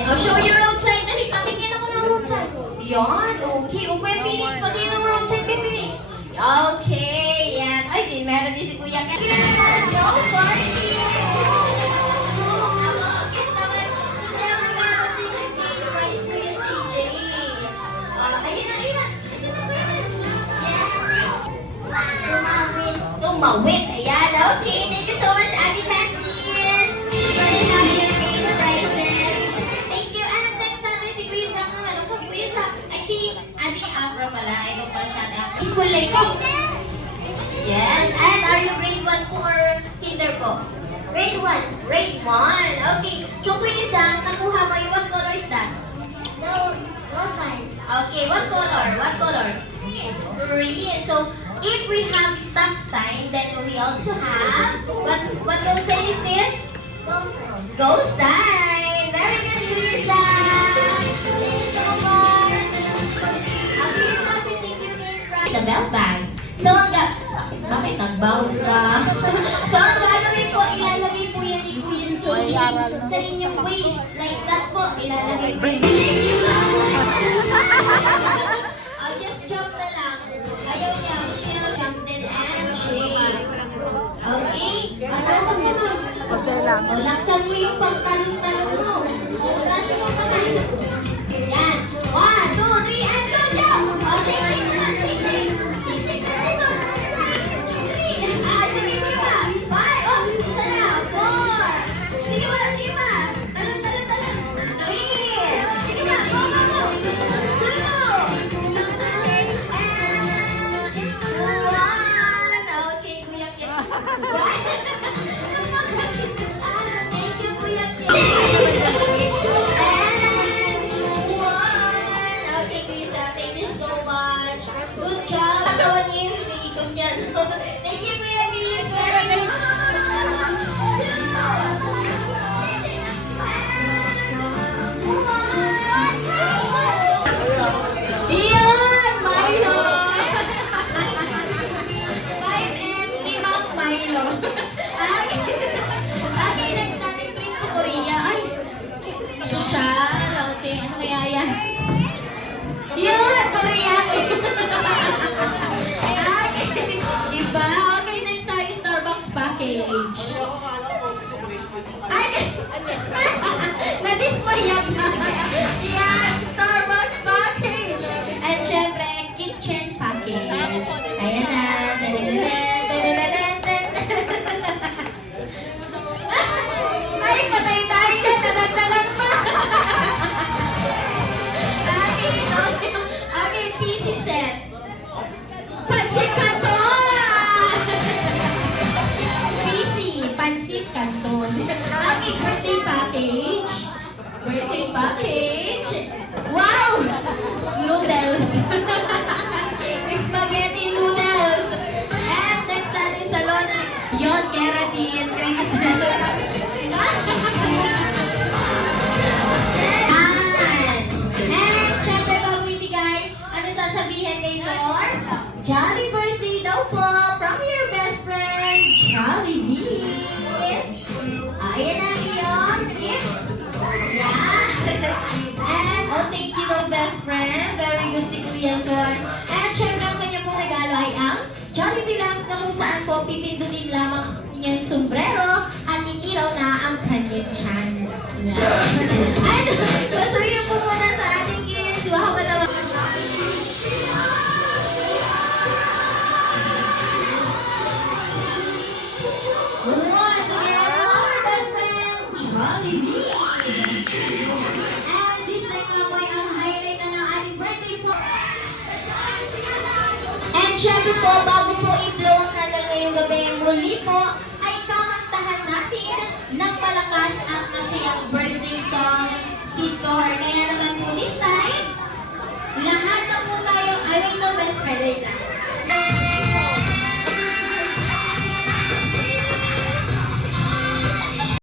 natin. O, show your road sign. Dali, patingin ako ng road sign. Yan, okay. O, Kuya Phoenix, pati ng road sign, Kuya Phoenix. Okay, yan. Ay, di, meron din si Kuya Ken. Yo, party! Tumawit. Ayan. Okay. Thank you so much, Ate Candice. Very happy you're getting the prizes. Thank you. And next natin si Kuya Zang naman. Kung Kuya Zang, ay si Ate Afro pala. Ito pala si Ate Afro. Kulay ko. Yes. And are you grade 1 po or kinder po? Grade 1. Grade 1. Okay. So Kuya Zang, nakuha mo yung what color is that? No sign. Okay. What color? What color? Green. So, if we have stop sign, then we also have, what road sign is this? Go sign. Go sign. Very good, Lisa. Thank you so much. Okay, so thank you, the bell bag. So, bakit nag-bounce ka? So, ang gagawin po, ilalagay po yan ni Kuya Zoe sa inyong waist. Like that po, ilalagay po. Thank you so much. I'll just jump na lang. Ayaw niya. Jump din and shake. Okay? Matasan mo na. Konti lang. O, laksan mo yung pagtalong-talong mo. Laksan mo kamay. Yan. 1, 2, 3, and go, jump! O, shake, shake na. Shake, shake. Shake, shake na. Ito. 3. Sige pa. 5. O, isa na. 4. Sige pa, sige pa. Talong, talong, talong. 3. Sige pa. Go, go, go. 2. Okay, Kuya Kim. Thank you, Kuya Kim. Okay, Kuya, thank you so much. Good job. Katawan niyo yung ikot niyan. Thank you, Kuya Kim. Very good. Iyan! Milo! 5 and 5 Milo. Okay, next natin drink sa Korea. Ay! Social. Okay, ano kaya yan? Yun! Korea! Okay. Iba? Okay, next tayo Starbucks package. Ay! Na-display yan. Yan! Starbucks package. And syempre, kitchen package. Ayan na. Ay, patay tayo dyan. Talag-talag pa. Okay, PC set. Pansit Canton! PC, Pansit Canton. Okay, birthday package. Birthday package. Wow! Noodles. Spaghetti noodles. And next natin sa laundry. Yon, keratin. And syempre bago ibigay, ano sasabihin kay Lor? Jolly birthday daw po from your best friend, Jollibee. Ayan na iyon. Yeah. And, oh, thank you daw best friend. Very good si Kuya Lor. And syempre ang kanya pong regalo ay ang Jollibee lamp na kung saan po pipindutin lamang inyong sombrero at ikilaw na ang kanyang tiyan. And, pasuyin po muna sa ating kids. Wow, naman. And this time lang po ay ang highlight na ng ating birthday po. And syempre po, bago po i-blow ang candle ngayong gabi, muli po ay kakantahan natin ng malakas at masayang birthday song si Thor. Kaya naman po this time, lahat na po tayo, I will know best friend.